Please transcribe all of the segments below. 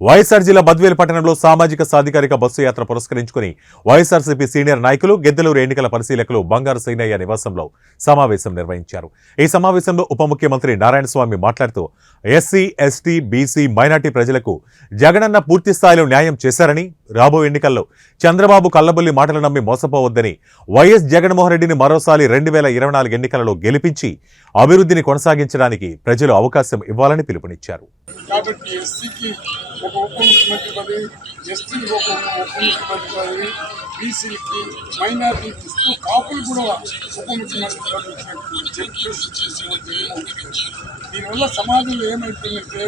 వైఎస్ఆర్ జిల్లా బద్వేలు పట్టణంలో సామాజిక సాధికారిక బస్సు యాత్ర పురస్కరించుకుని వైఎస్ఆర్సీపీ సీనియర్ నాయకులు గెద్దలూరు ఎన్నికల పరిశీలకులు బంగారు సైనయ్య నివాసంలో సమావేశం నిర్వహించారు. ఈ సమావేశంలో ఉప ముఖ్యమంత్రి నారాయణస్వామి మాట్లాడుతూ ఎస్సీ, ఎస్టీ, బీసీ, మైనార్టీ ప్రజలకు జగనన్న పూర్తి స్థాయిలో న్యాయం చేశారని, రాబో ఎన్నికల్లో చంద్రబాబు కల్లబొల్లి మాటలు నమ్మి మోసపోవద్దని, వైఎస్ జగన్మోహన్ రెడ్డిని మరోసారి 2024 ఎన్నికలలో గెలిపించి అభివృద్ధిని కొనసాగించడానికి ప్రజలు అవకాశం ఇవ్వాలని పిలుపునిచ్చారు. కాబట్టి ఎస్సీకి ఒక ఉప ముఖ్యమంత్రి పదవి, ఎస్టీకి ఒక ఉప ముఖ్యమంత్రి పదవి, బీసీలకి, మైనార్టీకి ఇస్తూ కాపులు కూడా ఉప ముఖ్యమంత్రి పదవి చరిత్ర సృష్టించినట్టు. దీనివల్ల సమాజంలో ఏమైపోయిందంటే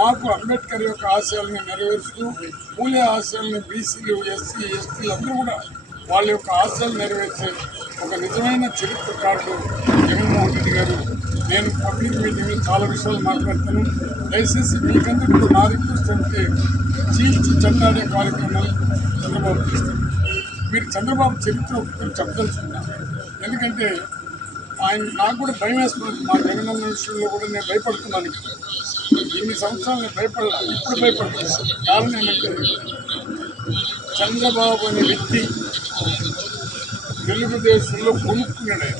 మాకు అంబేద్కర్ యొక్క ఆశయాలను నెరవేరుస్తూ పూలే ఆశయాలను బీసీలు, ఎస్సీ, ఎస్టీలు అందరూ కూడా వాళ్ళ యొక్క ఆశయాలు నెరవేర్చే ఒక నిజమైన చరిత్రకారుడు జగన్మోహన్ రెడ్డి గారు. నేను పబ్లిక్ మీటింగ్లో చాలా విషయాలు మాట్లాడతాను. దయచేసి మీకందరూ కూడా నా రిక్వెస్ట్ అంటే చీల్చి చెందాడే కార్యక్రమాలు చంద్రబాబు చేస్తారు. మీరు చంద్రబాబు చరిత్ర ఒకటి చెప్పదలుచుకున్నాను. ఎందుకంటే నాకు కూడా భయం వేస్తుంది. మా జగనన్న విషయంలో కూడా నేను భయపడుతున్నాను. ఇన్ని సంవత్సరాలు నేను భయపడలేదు, ఇప్పుడు భయపడుతున్నాను. కారణం ఏమంటే చంద్రబాబు అనే వ్యక్తి తెలుగుదేశంలో కొనుక్కున్నాడు.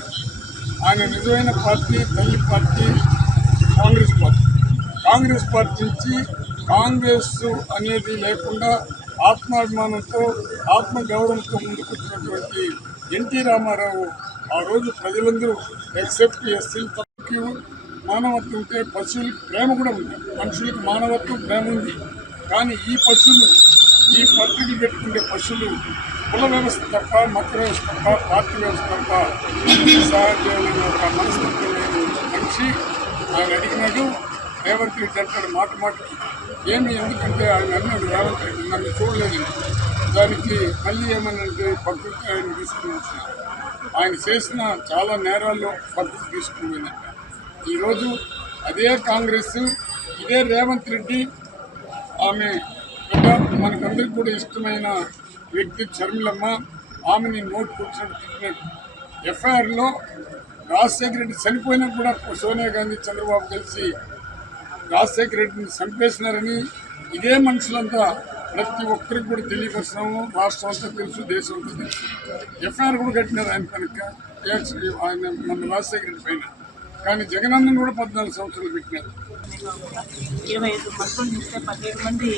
ఆయన నిజమైన పార్టీ తల్లి పార్టీ కాంగ్రెస్ పార్టీ నుంచి కాంగ్రెస్ అనేది లేకుండా ఆత్మాభిమానంతో, ఆత్మగౌరవంతో ముందుకు వచ్చినటువంటి ఎన్టీ రామారావు ఆ రోజు ప్రజలందరూ ఎక్సెప్ట్ ఎస్సీలు తప్పకి మానవత్వం ఉంటే పశువులకి ప్రేమ కూడా ఉంది. మనుషులకు మానవత్వం ప్రేమ ఉంది. కానీ ఈ పశువులు, ఈ పత్రికలు పెట్టుకునే పశువులు కుల వ్యవస్థ తప్ప, మత వ్యవస్థ తప్ప, పార్టీ వ్యవస్థ తప్ప సహాయం చేయాలని ఒక మనస్తత్వం లేని మనిషి. ఆయన అడిగినాడు, రేవంత్ రెడ్డి అంటాడు మాట ఏమి, ఎందుకంటే ఆయన అన్నాడు రేవంత్ రెడ్డి నన్ను చూడలేదు. దానికి మళ్ళీ ఏమనంటే పక్కకి ఆయన తీసుకుని వచ్చినాడు. ఆయన చేసిన చాలా నేరాల్లో పక్కకు తీసుకుని పోయినట్ట. ఈరోజు అదే కాంగ్రెస్, ఇదే రేవంత్ రెడ్డి, ఆమె మనకందరికి కూడా ఇష్టమైన వ్యక్తి షర్మిలమ్మ, ఆమెని నోటుకు వచ్చినట్టు తిట్టినట్టు. ఎఫ్ఐఆర్లో రాజశేఖర రెడ్డి చనిపోయినా కూడా సోనియా గాంధీ, చంద్రబాబు కలిసి రాజశేఖర రెడ్డిని చంపేసినారని ఇదే మనుషులంతా ప్రతి ఒక్కరికి కూడా తెలియపరుస్తున్నాము. రాష్ట్రం అంతా తెలుసు, దేశం అంతా తెలుసు. ఎఫ్ఐఆర్ కూడా కట్టినారు ఆయన కనుక, ఆయన మన రాజశేఖర రెడ్డి పైన. కానీ జగనన్నను కూడా 14 సంవత్సరాలు పెట్టినారు. 25 మంత్రులు చూస్తే 17 మంది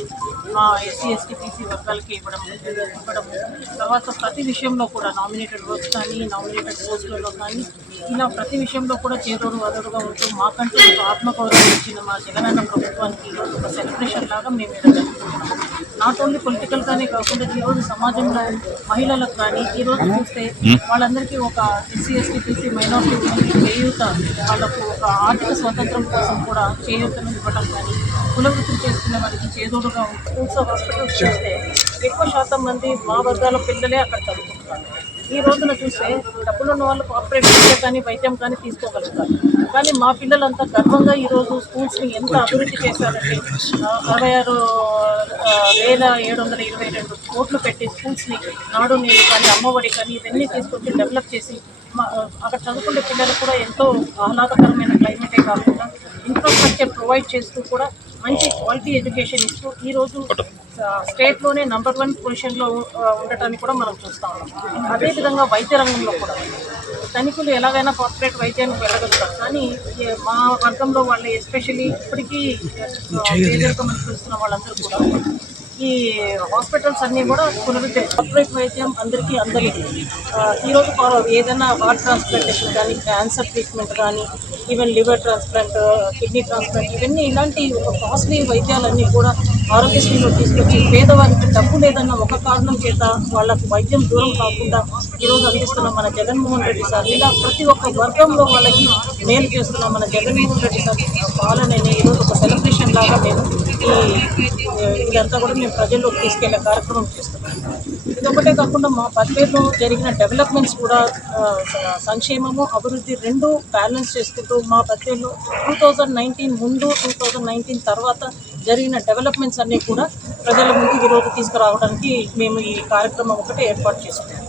ఎస్సీ, ఎస్టీ, బీసీ వర్గాలకి ఇవ్వడం. తర్వాత ప్రతి విషయంలో కూడా నామినేటెడ్ వర్క్స్ కానీ, నామినేటెడ్ పోస్టులలో కానీ, ఇలా ప్రతి విషయంలో కూడా చేదోడు వదడుగా ఉంటూ మాకంటూ ఒక ఆత్మగౌరవం ఇచ్చిన మా జగనన్న ప్రభుత్వానికి ఈరోజు ఒక సెలబ్రేషన్ లాగా మేము జరుపుకుంటున్నాము. నాట్ ఓన్లీ పొలిటికల్గానే కాకుండా ఈరోజు సమాజంలో మహిళలకు కానీ ఈరోజు చూస్తే వాళ్ళందరికీ ఒక ఎస్సీ, ఎస్టీ, బీసీ, మైనారిటీ చేయూత, వాళ్ళకు ఒక ఆర్థిక స్వాతంత్రం కోసం కూడా చేయూతను ఇవ్వడం కానీ, కులవృత్తులు చేసుకునే వారికి చేదోడుగా స్కూల్స్, హాస్పిటల్స్ చూస్తే ఎక్కువ శాతం మంది మా వర్గాల పిల్లలే అక్కడ చదువుకుంటున్నారు. ఈ రోజున చూస్తే డబ్బులున్న వాళ్ళు కార్పొరేట్ విద్య కానీ, వైద్యం కానీ తీసుకోగలుగుతారు. కానీ మా పిల్లలంతా గర్వంగా ఈరోజు స్కూల్స్ని ఎంత అభివృద్ధి చేశారంటే 66,722 కోట్లు పెట్టి స్కూల్స్ని నాడు నేడు కానీ, అమ్మఒడి కానీ ఇవన్నీ తీసుకొచ్చి డెవలప్ చేసి అక్కడ చదువుకునే పిల్లలకు కూడా ఎంతో ఆహ్లాదకరమైన క్లైమేటే కాకుండా ఇన్ఫ్రాస్ట్రక్చర్ ప్రొవైడ్ చేస్తూ కూడా మంచి క్వాలిటీ ఎడ్యుకేషన్ ఇస్తూ ఈరోజు స్టేట్లోనే నంబర్ 1 పొజిషన్లో ఉండటానికి కూడా మనం చూస్తూ ఉన్నాం. అదేవిధంగా వైద్య రంగంలో కూడా ధనికులు ఎలాగైనా కార్పొరేట్ వైద్యానికి వెళ్ళగలుగుతారు. కానీ మా వర్గంలో వాళ్ళు ఎస్పెషల్లీ ఇప్పటికీ పేదరికమని చూస్తున్న వాళ్ళందరూ కూడా ఈ హాస్పిటల్స్ అన్నీ కూడా పునరుద్ధి కార్పొరేట్ వైద్యం అందరికీ అందలేదు. ఈరోజు ఏదైనా హార్ట్ ట్రాన్స్ప్లాంటేషన్ కానీ, క్యాన్సర్ ట్రీట్మెంట్ కానీ, even liver transplant, kidney transplant, ఇవన్నీ ఇలాంటి ఒక కాస్ట్లీ వైద్యాలన్నీ కూడా ఆరోగ్యశ్రీలో తీసుకొచ్చి పేదవారికి డబ్బు లేదన్న ఒక కారణం చేత వాళ్ళకు వైద్యం దూరం కాకుండా ఈరోజు అందిస్తున్న మన జగన్మోహన్ రెడ్డి సార్, ఇలా ప్రతి ఒక్క వర్గంలో వాళ్ళకి మేలు చేస్తున్న మన జగన్మోహన్ రెడ్డి సార్ పాలనని ఈరోజు ఒక సెలబ్రేషన్ లాగా మేము ఇదంతా కూడా మేము ప్రజల్లోకి తీసుకెళ్లే కార్యక్రమం చేస్తున్నాం. ఇదొకటే కాకుండా మా బద్వేలులో జరిగిన డెవలప్మెంట్స్ కూడా సంక్షేమము, అభివృద్ధి రెండు బ్యాలెన్స్ చేసుకుంటూ మా బద్వేలులో 2019 ముందు, 2019 తర్వాత జరిగిన డెవలప్మెంట్స్ అన్నీ కూడా ప్రజల ముందుకు ఈరోజు తీసుకురావడానికి మేము ఈ కార్యక్రమం ఒకటి ఏర్పాటు చేసుకున్నాం.